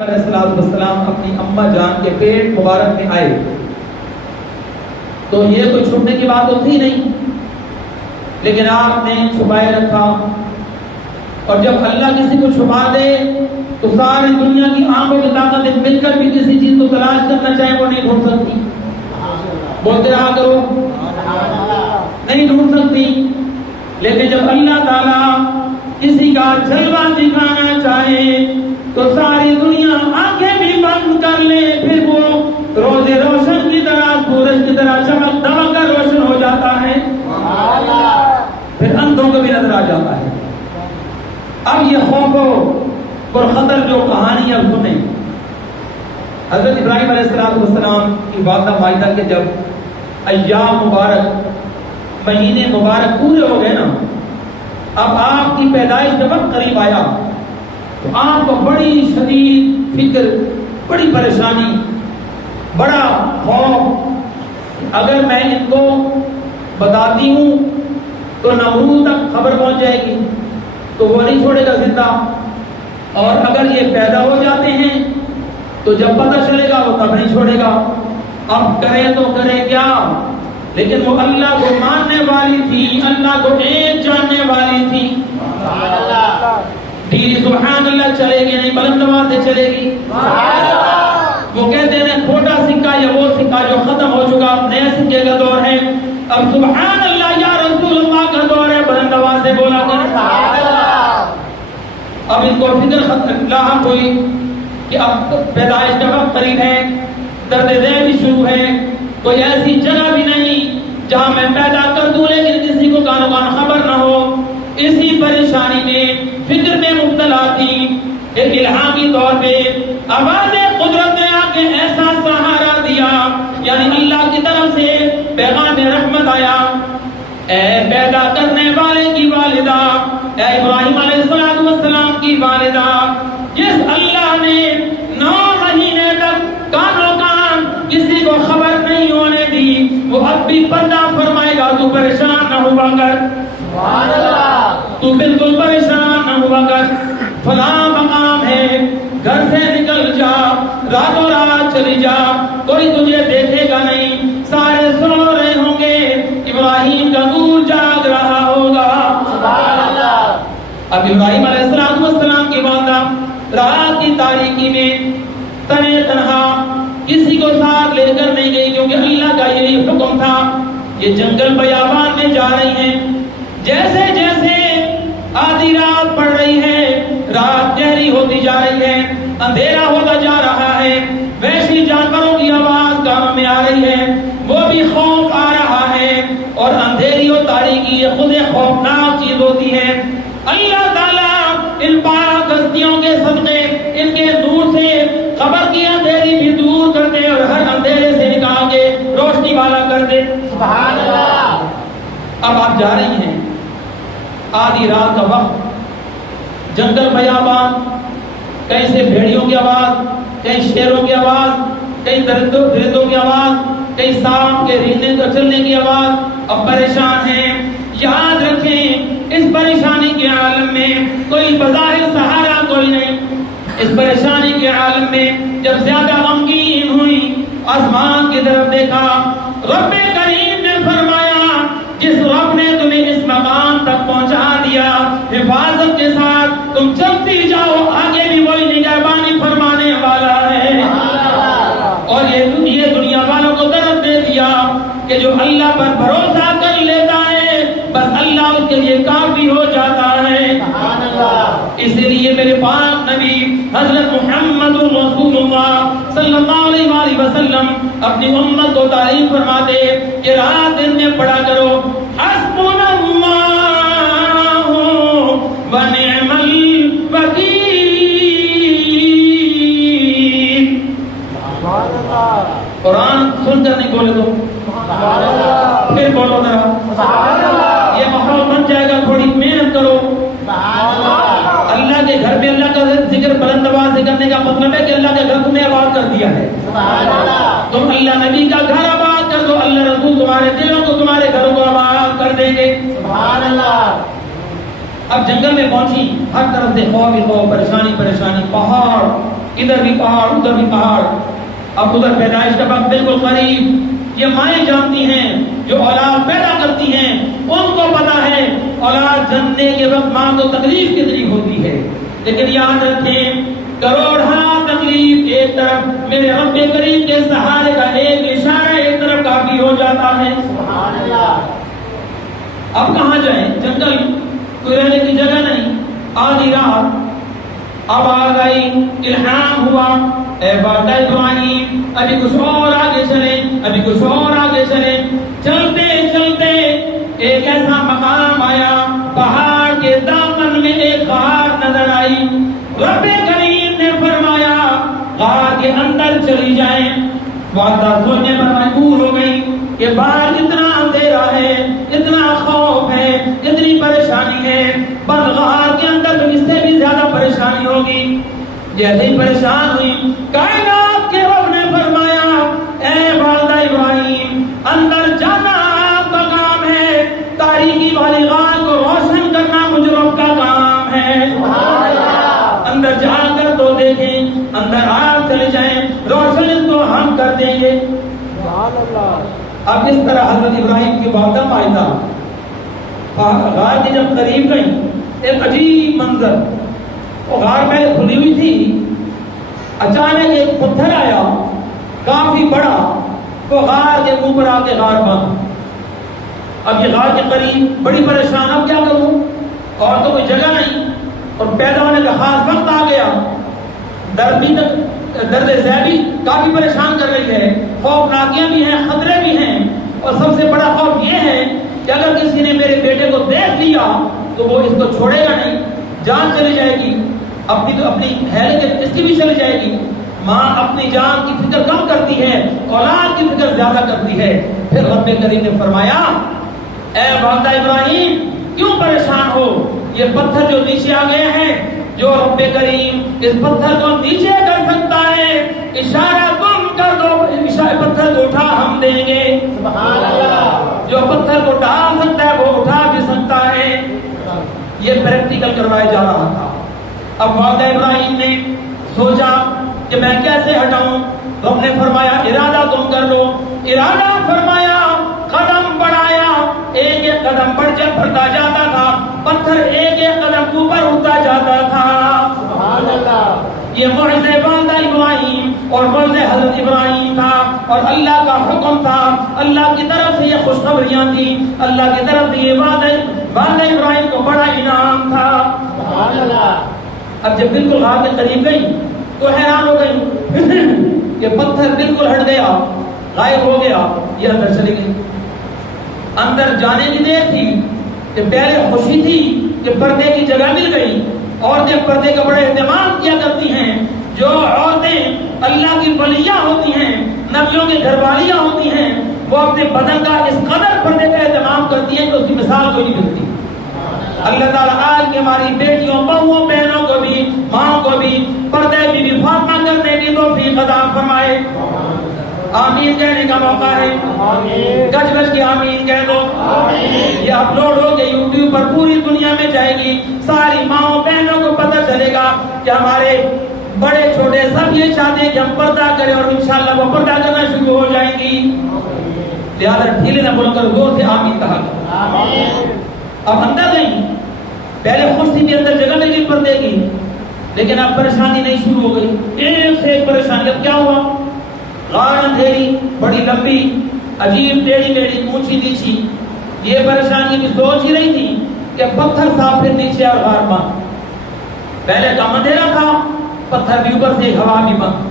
علیہ السلام اپنی اماں جان کے پیٹ مبارک میں آئے تو یہ کوئی چھپنے کی بات تو تھی نہیں، لیکن آپ نے چھپائے رکھا. اور جب اللہ کسی کو چھپا دے تو ساری دنیا کی آنکھوں کی طاقتیں مل کر بھی کسی چیز کو تلاش کرنا چاہے وہ نہیں ڈھونڈ سکتی. بولتے رہا کرو، نہیں ڈھونڈ سکتی. لیکن جب اللہ تعالیٰ کسی کا جلوہ دکھانا چاہے تو ساری دنیا آنکھیں بھی بند کر لے، پھر وہ روز روشن کی طرح، سورج کی طرح چمک دمک کر روشن ہو جاتا ہے، پھر اندھوں کو بھی نظر آ جاتا ہے. اب یہ خوف اور خطر جو کہانی اب سنیں. حضرت ابراہیم علیہ السلام کی وعدہ معاہدہ کے جب ایام مبارک، مہینے مبارک پورے ہو گئے نا، اب آپ کی پیدائش جب وقت قریب آیا تو آپ کو بڑی شدید فکر، بڑی پریشانی، بڑا خوف. اگر میں ان کو بتاتی ہوں تو نمرود تک خبر پہنچ جائے گی تو وہ نہیں چھوڑے گا زندہ، اور اگر یہ پیدا ہو جاتے ہیں تو جب پتہ چلے گا وہ تب نہیں چھوڑے گا. اب کرے تو کرے کیا؟ لیکن وہ اللہ کو ماننے والی تھی، اللہ کو ایک جاننے والی تھی. ڈیری سبحان اللہ چلے گی نہیں، بلند آواز سے چلے گی. وہ کہتے ہیں کھوٹا سکہ یا وہ سکہ جو ختم ہو چکا، اب نئے سکے کا دور ہے. اب سبحان اللہ یا رسول اللہ کا دور ہے، بلند آواز سے بولا کریں. اب ان کو فکر لاحق ہوئی کہ اب پیدائش کا وقت قریب ہے، درد ذہن بھی شروع ہے، کوئی ایسی جگہ بھی نہیں جہاں میں پیدا کر دوں لیکن کسی کو کانو کان خبر نہ ہو. اسی پریشانی میں، فکر میں مبتلا تھی. ایک الہامی طور پہ آواز قدرت نے آ کے ایسا سہارا دیا، یعنی اللہ کی طرف سے پیغام رحمت آیا. اے پیدا کرنے والے کی والدہ، اے ابراہیم علیہ السلام کی والدہ، جس اللہ نے 9 مہینے تک کانوں کان کسی کو خبر نہیں ہونے دی، وہ اب بھی پردہ فرمائے گا. تو پریشان نہ ہوا کر، سبحان اللہ، تو بالکل پریشان نہ ہوا کر. فلاں مقام ہے، گھر سے نکل جا، راتوں رات چلی جا، کوئی تجھے دیکھے گا نہیں، سارے سو رہے ہوں گے، ابراہیم کا نور جاگ رہا ہوگا. سبحان اللہ. اب ابراہیم علیہ السلام کی والدہ رات کی تاریکی میں تنے تنہا، کسی کو ساتھ لے کر نہیں گئی، کیونکہ اللہ کا یہی حکم تھا. یہ جنگل بیابان میں جا رہی ہیں. جیسے جیسے آدھی رات پڑ رہی ہے، رات گہری ہوتی جا رہی ہے، اندھیرا ہوتا جا رہا ہے، وحشی جانوروں کی آواز کانوں میں آ رہی ہے، وہ بھی خوف آ رہا ہے. اور اندھیری اور تاریکی یہ خود ایک خوفناک چیز ہوتی ہے. اللہ تعالیٰ ان پاک ہستیوں کے صدقے، ان کے نور سے قبر کی اندھیری بھی دور کر دے اور ہر اندھیرے سے نکال کے روشنی والا کر دے. سبحان اللہ. اب آپ جا رہی ہیں، آدھی رات کا وقت، جنگل بیابان، کہیں سے بھیڑیوں کی آواز، کہیں شیروں کی آواز، کہیں درندوں کی آواز، کہیں سانپ کے رینے کا چلنے کی آواز. اب پریشان ہیں. یاد رکھیں اس پریشانی کے عالم میں کوئی بظاہر سہارا کوئی نہیں. اس پریشانی کے عالم میں جب زیادہ غمگین ہوئی، آسمان کی طرف دیکھا، رب کریم نے فرمایا جس رب نے تمہیں اس مقام تک پہنچا دیا، حفاظت کے ساتھ تم چلتی جاؤ، آگے بھی وہی نگہبانی فرمانے والا ہے. اور یہ دنیا والوں کو درد دے دیا کہ جو اللہ پر بھروسہ کر لیتا ہے بس اللہ اس کے لیے کافی ہو جاتا ہے. اس لیے میرے پاک نبی حضرت محمد رسول اللہ صلی اللہ علیہ وسلم اپنی امت کو تعلیم فرماتے کہ رات دن میں پڑھا کرو حسبنا اللہ ونعم الوکیل. قرآن سن کر نہیں بولے تو پھر بولو ذرا، یہ ماحول بن جائے گا. تھوڑی محنت کرو. اللہ کے گھر میں اللہ کا ذکر بلند آواز سے کرنے کا مطلب ہے کہ اللہ کے گھر تمہیں آباد کر دیا ہے. تم اللہ نبی کا گھر آباد کر دو، اللہ رسول تمہارے دلوں کو، تمہارے گھروں کو آباد کر دیں گے. سبحان اللہ. اب جنگل میں پہنچی، ہر طرف سے خوف ہی خوف، پریشانی پریشانی، پہاڑ ادھر بھی پہاڑ ادھر بھی پہاڑ. اب ادھر پیدائش کا وقت بالکل قریب. یہ مائیں جانتی ہیں جو اولاد پیدا کرتی ہیں, ان کو پتا ہے اولاد جننے کے وقت ماں کو تکلیف کتنی ہوتی ہے. لیکن یاد رکھیں کروڑا تکلیف ایک طرف, میرے رب کریم کے سہارے کا ایک اشارہ ایک طرف کافی ہو جاتا ہے. سبحان اللہ. اب کہاں جائیں؟ جنگل, کوئی رہنے کی جگہ نہیں. آدھی رات اب آ گئی, الہام ہوا اے والدہ ابراہیم ابھی کچھ اور آگے چلیں, ابھی کچھ اور آگے چلیں. چلتے چلتے ایک ایسا مقام آیا, پہاڑ کے دامن میں ایک غار نظر آئی. رب کریم نے فرمایا غار کے اندر چلی جائیں. والدہ سوچنے پر مجبور ہو گئی کہ باہر اتنا اندھیرا ہے, اتنا خوف ہے, اتنی پریشانی ہے, بس غار کے اندر تو اس سے بھی زیادہ پریشانی ہوگی. جیسے ہی پریشان ہوئی کائنات کے رب نے فرمایا اے والدہ ابراہیم اندر جانا آپ کا کام ہے, تاریکی والی غار کو روشن کرنا مجھ رب کا کام ہے. اندر جا کر تو دیکھیں, اندر آپ چلے جائیں, روشن اس کو ہم کر دیں گے. اب اس طرح حضرت ابراہیم کی والدہ مائدہ غار کی جب قریب گئی, ایک عجیب منظر. وہ غار پہلے کھلی ہوئی تھی, اچانک ایک پتھر آیا کافی بڑا, وہ غار کے اوپر آ کے غار بند. اب یہ غار کے قریب, بڑی پریشان, اب کیا کروں, اور تو کوئی جگہ نہیں, اور پیدا ہونے کا خاص وقت آ گیا. درد ذیلی کافی پریشان کر رہی ہے, خوفناکیاں بھی ہیں, خطرے بھی ہیں, اور سب سے بڑا خوف یہ ہے کہ اگر کسی نے میرے بیٹے کو دیکھ لیا تو وہ اس کو چھوڑے گا نہیں, جان چلی جائے گی, اپنی تو اپنی ہے لیکن اس کی بھی چلی جائے گی. ماں اپنی جان کی فکر کم کرتی ہے, اولاد کی فکر زیادہ کرتی ہے. پھر رب کریم نے فرمایا اے والدہ ابراہیم کیوں پریشان ہو, یہ پتھر جو نیچے آ گیا ہے, جو رب کریم اس پتھر کو نیچے کر سکتا ہے, اشارہ تم کر دو, پتھر کو اٹھا ہم دیں گے. سبحان اللہ. جو پتھر کو ڈال سکتا ہے وہ اٹھا بھی سکتا ہے. یہ پریکٹیکل کروایا جا رہا تھا. اب والدہ ابراہیم نے سوچا کہ میں کیسے ہٹاؤں. رب نے فرمایا ارادہ تم کر لو. ارادہ فرمایا, قدم بڑھایا, ایک ایک قدم بڑھتا جاتا تھا, پتھر ایک ایک قدم اوپر اٹھتا جاتا تھا. سبحان اللہ. یہ معجزہ والدہ ابراہیم اور معجزہ حضرت ابراہیم تھا, اور اللہ کا حکم تھا, اللہ کی طرف سے یہ خوشخبریاں تھیں, اللہ کی طرف سے یہ والدہ ابراہیم کو بڑا انعام تھا. سبحان اللہ. اب جب بالکل غار کے قریب گئی تو حیران ہو گئی کہ پتھر بالکل ہٹ گیا, غائب ہو گیا. یہ اندر چلی گئی. اندر جانے کی دیر تھی کہ پہلے خوشی تھی کہ پردے کی جگہ مل گئی. عورتیں پردے کا بڑا اہتمام کیا کرتی ہیں. جو عورتیں اللہ کی ولیاں ہوتی ہیں, نبیوں کی گھر والیاں ہوتی ہیں, وہ اپنے بدن کا اس قدر پردے کا اہتمام کرتی ہیں کہ اس کی مثال کوئی نہیں ملتی. اللہ تعالیٰ آج کی ہماری بیٹیوں, بہووں, بہنوں کو بھی, ماں کو بھی پردے بی بی فاطمہ کرنے کی توفیق عطا فرمائے. آمین کہنے کا موقع ہے. گج گج کی آمین کہہ دو. یہ اپلوڈ ہو کے یوٹیوب پر پوری دنیا میں جائے گی. ساری ماؤں بہنوں کو پتہ چلے گا کہ ہمارے بڑے چھوٹے سب یہ چاہتے ہیں کہ ہم پردہ کریں, اور انشاءاللہ وہ پردہ کرنا شروع ہو جائیں گی. لہذا ڈھیلے نہ بول کر زور سے آمین کہا. اب اندر نہیں, پہلے خوش تھی بھی اندر جگہ مل گئی پردے کی, لیکن اب پریشانی نہیں شروع ہو گئی, ایک سے ایک پریشانی. اب کیا ہوا, غار اندھیری, بڑی لمبی, عجیب, ٹیڑھی ٹیڑھی, اونچی نیچی. یہ پریشانی بھی سوچ ہی رہی تھی کہ پتھر صاف پھر نیچے اور غار بند. پہلے کام اندھیرا تھا, پتھر بھی اوپر سے, ہوا بھی بند.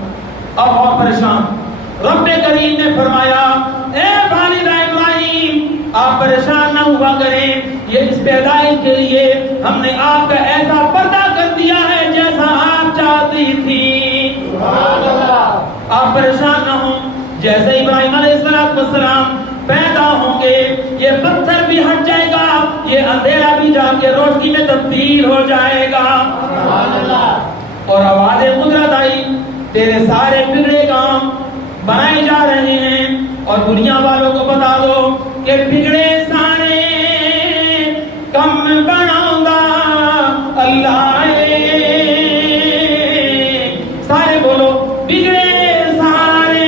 اب اور پریشان. رب کریم نے فرمایا اے والدہ ابراہیم آپ پریشان نہ ہوا کریں, یہ اس پیدائش کے لیے ہم نے آپ کا ایسا پردہ کر دیا ہے جیسا آپ چاہتی تھی. آپ پریشان نہ ہوں. جیسے ابراہیم علیہ السلام پیدا ہوں گے یہ پتھر بھی ہٹ جائے گا, یہ اندھیرا بھی جا کے روشنی میں تبدیل ہو جائے گا. اور آواز قدرت آئی, تیرے سارے بگڑے کام بنائے جا رہے ہیں, اور دنیا والوں کو بتا دو کہ بگڑے سارے کم بناؤں گا اللہ, سارے بگڑے سارے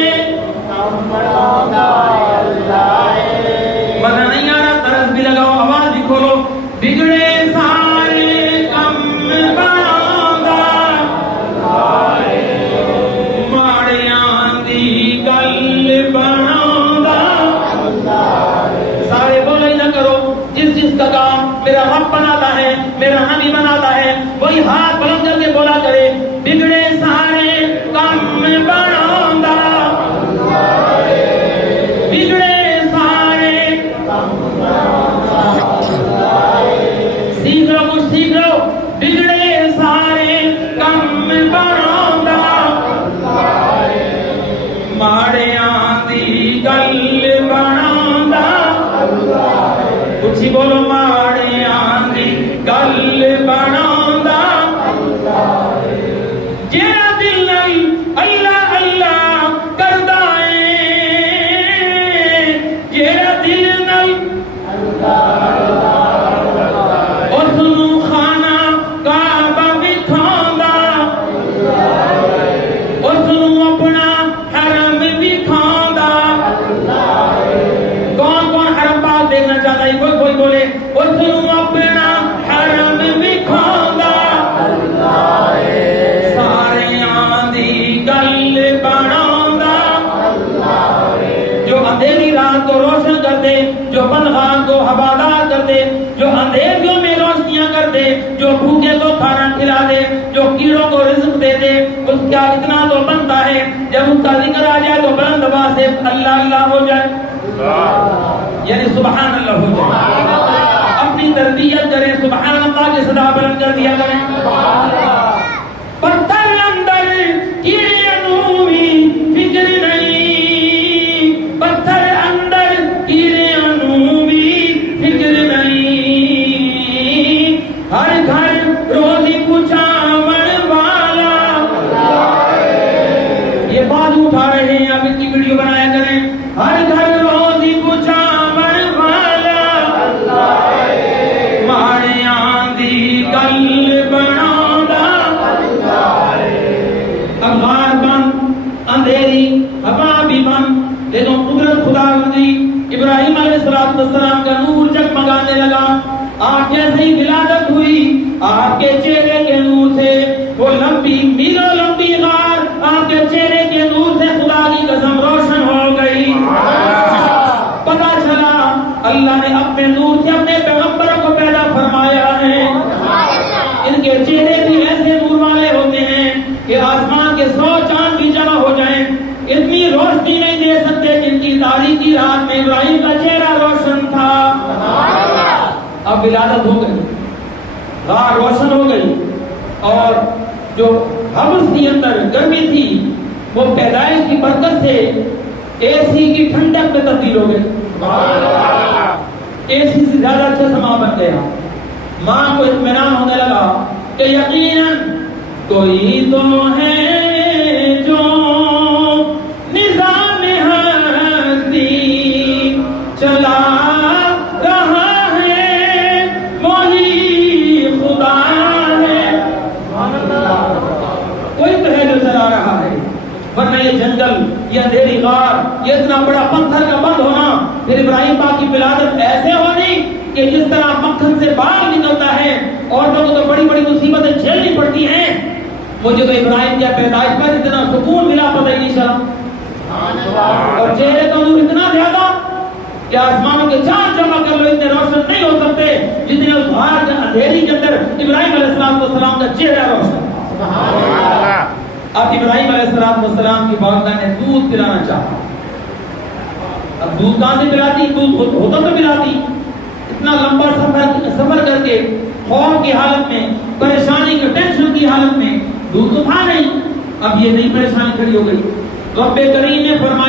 ورنہ نہیں آ رہا طرز بھی لگاؤ آواز بھی کھولو بگڑے سارے کم بناؤں ماڑیاں دی گل بناؤں سارے بولے ہی نہ کرو جس کا کام میرا رب بناتا ہے میرا نبی بناتا ہے وہی ہاتھ بلند کر کے بولا کرے بگڑے سارے کم بناؤں بگڑے سارے سیکھ لو کچھ سیکھ لو بگڑے سارے کم بناؤں ماڑیاں دی گل بناؤں کچھ ہی بولو ماڑیاں دی گل بناؤں جیڑا دل نہیں اللہ اللہ کردا ہے جیڑا دل نہیں اس نوں خانہ کعبہ وکھاوندا اس نوں اپنا حرم وکھاوندا کون کون حرم پاک دیکھنا چاہتا ہے کوئی بولے اس نوں اپنا حرم وکھاوندا جو اندھیری رات کو روشن کر دے جو بلغام کو ہوادار کر دے جو اندھیریوں میں روشنیاں کر دے جو بھوکے کو کھانا کھلا دے جو کیڑوں کو رزق دے دے اس کا اتنا تو بنتا ہے جب اس کا ذکر آ جائے تو بلند آواز سے اللہ اللہ ہو جائے یعنی سبحان اللہ ہو جائے اپنی تربیت کریں سبحان اللہ کی صدا بلند کر دیا کریں پتھر اندر کیڑے انوی فکر نہیں پتھر اندر کیڑے انوی فکر نہیں ہر گھر روزی پچھاون والا یہ بات اٹھا رہے ہیں آپ ان کی ویڈیو بنایا کریں ہر گھر روزی پچھاون والا ماڑیاں دی گل بناؤندا اخبار بند اندھیری ہوا بھی بند لیکن قدرت خدا دی ابراہیم علیہ السلام کا نور جگمگانے لگا آپ جیسے ہی ولادت ہوئی آپ کے چہرے کے نور سے وہ لمبی میلوں لمبی غار آپ کے چہرے کے نور سے خدا کی قسم روشن ہو گئی پتا چلا اللہ نے اپنے نور سے اپنے پیغمبروں کو پیدا فرمایا ہے ان کے چہرے بھی ایسے نور والے ہوتے ہیں کہ آسمان کے 100 چاند بھی جمع ہو جائیں اتنی روشنی نہیں دے سکتے جن کی تاریکی رات میں ابراہیم کا چہرہ روشن تھا اب ولادت ہو گئی غار روشن ہو گئی اور جو حبس کی اندر گرمی تھی وہ پیدائش کی برکت سے اے سی کی ٹھنڈک میں تبدیل ہو گئی اے سی سے زیادہ اچھا سما بن گیا ماں کو اطمینان ہونے لگا کہ یقیناً کوئی تو ہے جو نظام ہستی چلا رہا ہے وہی خدا ہے کوئی تو ہے جو چلا رہا ہے ورنہ یہ جنگل یہ اندھیری غار یہ اتنا بڑا پتھر کا بند ہونا پھر ابراہیم پاک کی ولادت ایسے ہونی کہ جس طرح مکھن سے باغ نکلتا ہے عورتوں کو تو بڑی بڑی مصیبتیں جھیلنی پڑتی ہیں مجھے تو ابراہیم کی پیدائش پر اتنا سکون ملا پتہ ہی نہیں چلا اور چہرے کا نور اتنا زیادہ کہ آسمانوں کے چاند جمع کر لو اتنے روشن نہیں ہو سکتے جتنے اس غار کے اندھیری کے اندر ابراہیم علیہ السلام کا چہرہ روشن اب ابراہیم علیہ السلام کی والدہ نے دودھ پلانا چاہا اب دودھ کہاں سے پلاتی دودھ ہوتا تو پلاتی اتنا لمبا سفر کر کے خوف کی حالت میں پریشانی کی ٹینشن کی حالت میں دودھ تو تھا نہیں اب یہ نئی پریشانی کھڑی ہو گئی رب کریم نے فرمایا